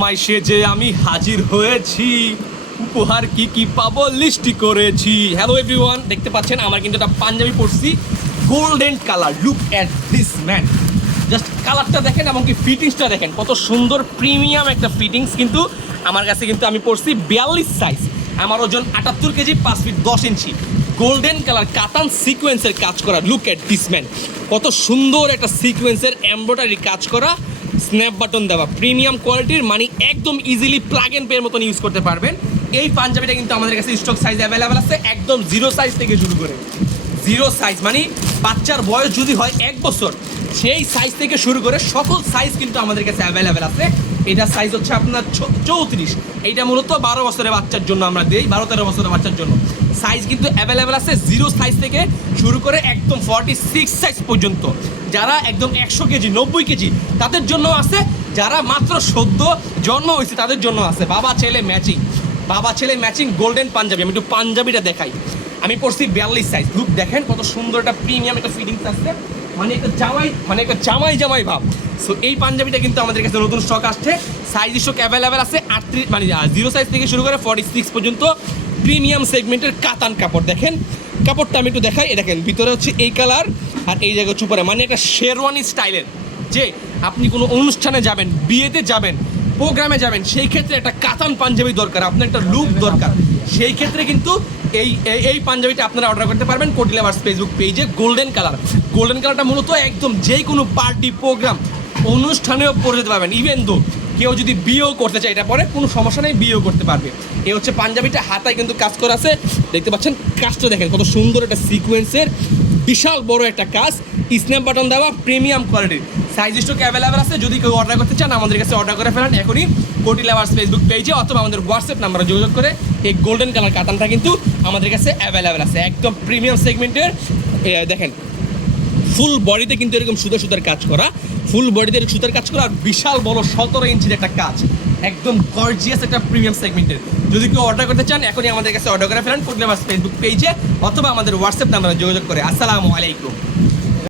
আমায় সেজে আমি হাজির হয়েছি, উপহার কি কি পাবো লিস্টি করেছি। হ্যালো এভরিওয়ান, দেখতে পাচ্ছেন আমার কিন্তু একটা পাঞ্জাবি পরছি golden colour. Look at this man, just কালারটা দেখেন এবং কি ফিটিংসটা দেখেন, কত সুন্দর প্রিমিয়াম একটা ফিটিংস। কিন্তু আমার কাছে কিন্তু আমি পরছি 42 সাইজ, আমার ওজন 78 কেজি 5 ফিট 10 ইঞ্চি। গোল্ডেন কালার কাতান সিকোয়েন্সের কাজ করা। লুক অ্যাট দিস ম্যান, কত সুন্দর একটা সিকোয়েন্সের এমব্রয়ডারি কাজ করা, স্ন্যাপ বাটন দেওয়া, প্রিমিয়াম কোয়ালিটির, মানে একদম ইজিলি প্লাগ এন্ড পের মতন ইউজ করতে পারবেন। এই পাঞ্জাবিটা কিন্তু আমাদের কাছে স্টক সাইজ অ্যাভেলেবেল আছে, একদম জিরো সাইজ থেকে শুরু করে। জিরো সাইজ মানে বাচ্চার বয়স যদি হয় 1 বছর, সেই সাইজ থেকে শুরু করে সকল সাইজ কিন্তু আমাদের কাছে অ্যাভেলেবেল আছে। এটা সাইজ হচ্ছে আপনার 34, এইটা মূলত 12 বছরের বাচ্চার জন্য আমরা দিই, 12-13 বছরের বাচ্চার জন্য। সাইজ কিন্তু অ্যাভেলেবেল আছে, জিরো সাইজ থেকে শুরু করে একদম 46 সাইজ পর্যন্ত। যারা একদম 100 কেজি 90 কেজি তাদের জন্য আছে, যারা মাত্র সদ্য জন্ম হয়েছে তাদের জন্য আছে। বাবা ছেলে ম্যাচিং, বাবা ছেলে ম্যাচিং গোল্ডেন পাঞ্জাবি। আমি একটু পাঞ্জাবিটা দেখাই। আমি পড়ছি 42 সাইজ। লুক দেখেন কত সুন্দর একটা প্রিমিয়াম একটা ফিটিংস আসছে, মানে একটা জামাই ভাব। সো এই পাঞ্জাবিটা কিন্তু আমাদের কাছে নতুন স্টক আসছে, সাইজ স্টক অ্যাভেলেবেল আছে 38, মানে জিরো সাইজ থেকে শুরু করে 46 পর্যন্ত। প্রিমিয়াম সেগমেন্টের কাতান কাপড় দেখেন, কাপড়টা আমি একটু দেখাই। দেখেন ভিতরে হচ্ছে এই কালার আর এই জায়গায় চুপারে, মানে একটা শেরওয়ানি স্টাইলের। যে আপনি কোনো অনুষ্ঠানে যাবেন, বিয়েতে যাবেন, প্রোগ্রামে যাবেন, সেই ক্ষেত্রে একটা কাতান পাঞ্জাবি দরকার, আপনার একটা লুক দরকার, সেই ক্ষেত্রে কিন্তু এই পাঞ্জাবিটা আপনারা অর্ডার করতে পারবেন কোটি লাভার্স ফেসবুক পেজে। গোল্ডেন কালারটা মূলত একদম যে কোনো পার্টি প্রোগ্রাম অনুষ্ঠানেও পরে যেতে পারবেন। ইভেন দো কেউ যদি বিয়েও করতে চায় এটা পরে কোনো সমস্যা নেই, বিয়েও করতে পারবে। এই হচ্ছে পাঞ্জাবিটা, হাতায় কিন্তু কাজ করা আছে, দেখতে পাচ্ছেন। কাজটা দেখেন কত সুন্দর একটা সিকোয়েন্সের, বিশাল বড় একটা কাজ, স্ন্যাপ বাটন দেওয়া, প্রিমিয়াম কোয়ালিটির। সাইজ স্টক অ্যাভেলেবেল আছে, যদি কেউ অর্ডার করতে চান আমাদের কাছে অর্ডার করে ফেলেন এখনই কোটি লাভার্স ফেসবুক পেজে, অথবা আমাদের হোয়াটসঅ্যাপ নাম্বারে যোগাযোগ করে। এই গোল্ডেন কালার কাতানটা কিন্তু আমাদের কাছে অ্যাভেলেবেল আছে, একদম প্রিমিয়াম সেগমেন্টের। দেখেন ফুল বডিতে কিন্তু এরকম সুতার কাজ করা, ফুল বডিতে সুতার কাজ করা, আর বিশাল বড় 17 ইঞ্চির একটা কাজ, একদম গর্জিয়াস একটা প্রিমিয়াম সেগমেন্টের। যদি কেউ অর্ডার করতে চান এখনই আমাদের কাছে অর্ডার করে ফেলেন কোটি লাভার্স ফেসবুক পেজে, অথবা আমাদের হোয়াটসঅ্যাপ নাম্বারে যোগাযোগ করে। আসসালামু আলাইকুম।